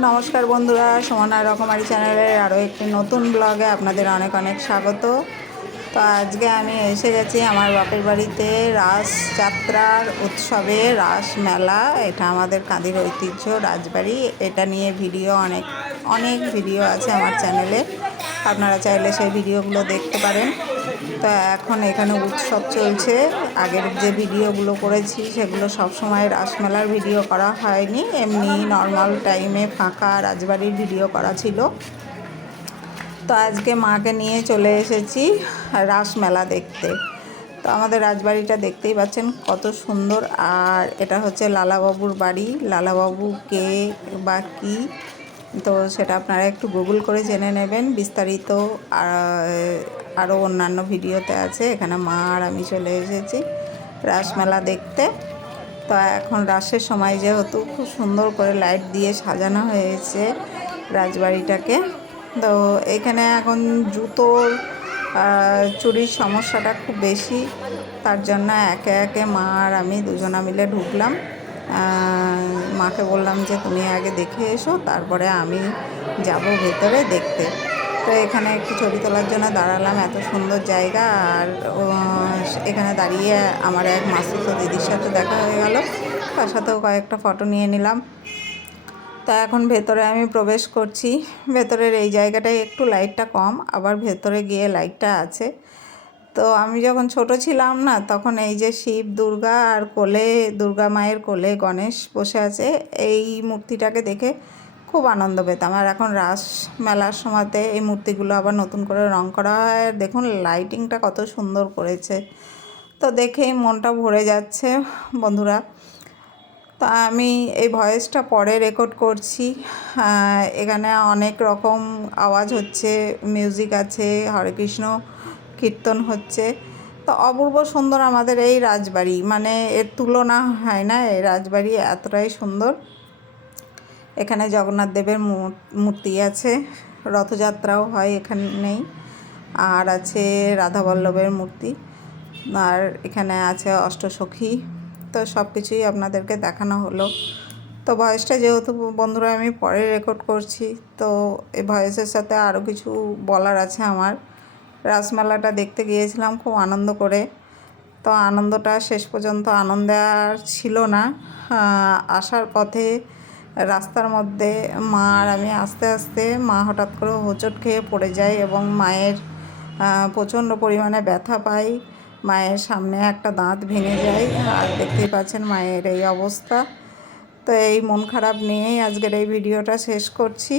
নমস্কার বন্ধুরা সমানা রকমারি চ্যানেলের আরও একটি নতুন ব্লগে আপনাদের অনেক অনেক স্বাগত। তো আজকে আমি এসে গেছি আমার বাপের বাড়িতে রাস যাত্রার উৎসবে, রাস মেলা। এটা আমাদের কাঁদির ঐতিহ্য, রাজবাড়ি। এটা নিয়ে ভিডিও অনেক অনেক ভিডিও আছে আমার চ্যানেলে। আপনারা চাইলে সেই ভিডিওগুলো দেখতে পারেন। তো এখন এখানে উৎসব চলছে। আগের যে ভিডিওগুলো করেছি, সেগুলো সব সময় রাসমেলার ভিডিও করা হয়নি। এমনি নর্মাল টাইমে ফাঁকা রাজবাড়ির ভিডিও করা ছিল। তো আজকে মাকে নিয়ে চলে এসেছি রাসমেলা দেখতে। তো আমাদের রাজবাড়িটা দেখতেই পাচ্ছেন কত সুন্দর। আর এটা হচ্ছে লালাবাবুর বাড়ি। লালাবাবু কে বা কী? তো সেটা আপনারা একটু গুগল করে জেনে নেবেন। বিস্তারিত আরও অন্যান্য ভিডিওতে আছে, এখানে মা আর আমি চলে এসেছি রাসমেলা দেখতে। তো এখন রাসের সময় যেহেতু খুব সুন্দর করে লাইট দিয়ে সাজানো হয়েছে রাজবাড়িটাকে। তো এখানে এখন জুতোর চুরির সমস্যাটা খুব বেশি, তার জন্য একে একে মা আর আমি দুজনা মিলে ঢুকলাম। মাকে বললাম যে, তুমি আগে দেখে এসো, তারপরে আমি যাব ভেতরে দেখতে। তো এখানে একটু ছবি তোলার জন্য দাঁড়ালাম, এত সুন্দর জায়গা। আর এখানে দাঁড়িয়ে আমার এক মাসুতো দিদির সাথে দেখা হয়ে গেল। তার সাথেও কয়েকটা ফটো নিয়ে নিলাম। তা এখন ভেতরে আমি প্রবেশ করছি। ভেতরের এই জায়গাটায় একটু লাইটটা কম, আবার ভেতরে গিয়ে লাইটটা আছে। তো আমি যখন ছোট ছিলাম না, তখন এই যে শিব, দুর্গা আর কোলে, দুর্গা মায়ের কোলে গণেশ বসে আছে। এই মূর্তিটাকে দেখে খুব আনন্দ পেতাম। আর এখন রাস মেলার সময়তে এই মূর্তিগুলো আবার নতুন করে রং করা হয়। দেখুন লাইটিংটা কত সুন্দর করেছে। তো দেখেই মনটা ভরে যাচ্ছে, বন্ধুরা। তা আমি এই ভয়েসটা পরে রেকর্ড করছি। এখানে অনেক রকম আওয়াজ হচ্ছে মিউজিক আছে হরে কৃষ্ণ কীর্তন হচ্ছে। তো অপূর্ব সুন্দর আমাদের এই রাজবাড়ি। মানে এর তুলনা হয় না, এই রাজবাড়ি এতটাই সুন্দর। এখানে জগন্নাথ দেবের মূর্তি আছে, রথযাত্রাও হয় এখানেই। আর আছে রাধা বল্লভের মূর্তি। আর এখানে আছে অষ্টসখী। তো সব কিছুই আপনাদেরকে দেখানো হলো। তো ভয়েসটা যেহেতু বন্ধুরা আমি পরে রেকর্ড করছি, তো এই ভয়েসের সাথে আরও কিছু বলার আছে আমার। রাসমেলাটা দেখতে গিয়েছিলাম, খুব আনন্দ করে। তো আনন্দটা শেষ পর্যন্ত আনন্দে আর ছিল না। আসার পথে রাস্তার মধ্যে মা আর আমি আস্তে আস্তে মা হঠাৎ করে হোঁচট খেয়ে পড়ে যায় এবং মায়ের প্রচণ্ড পরিমাণে ব্যথা পাই। মায়ের সামনে একটা দাঁত ভেঙে যায় আর দেখতেই পাচ্ছেন মায়ের এই অবস্থা। তো এই মন খারাপ নিয়েই আজকের এই ভিডিওটা শেষ করছি।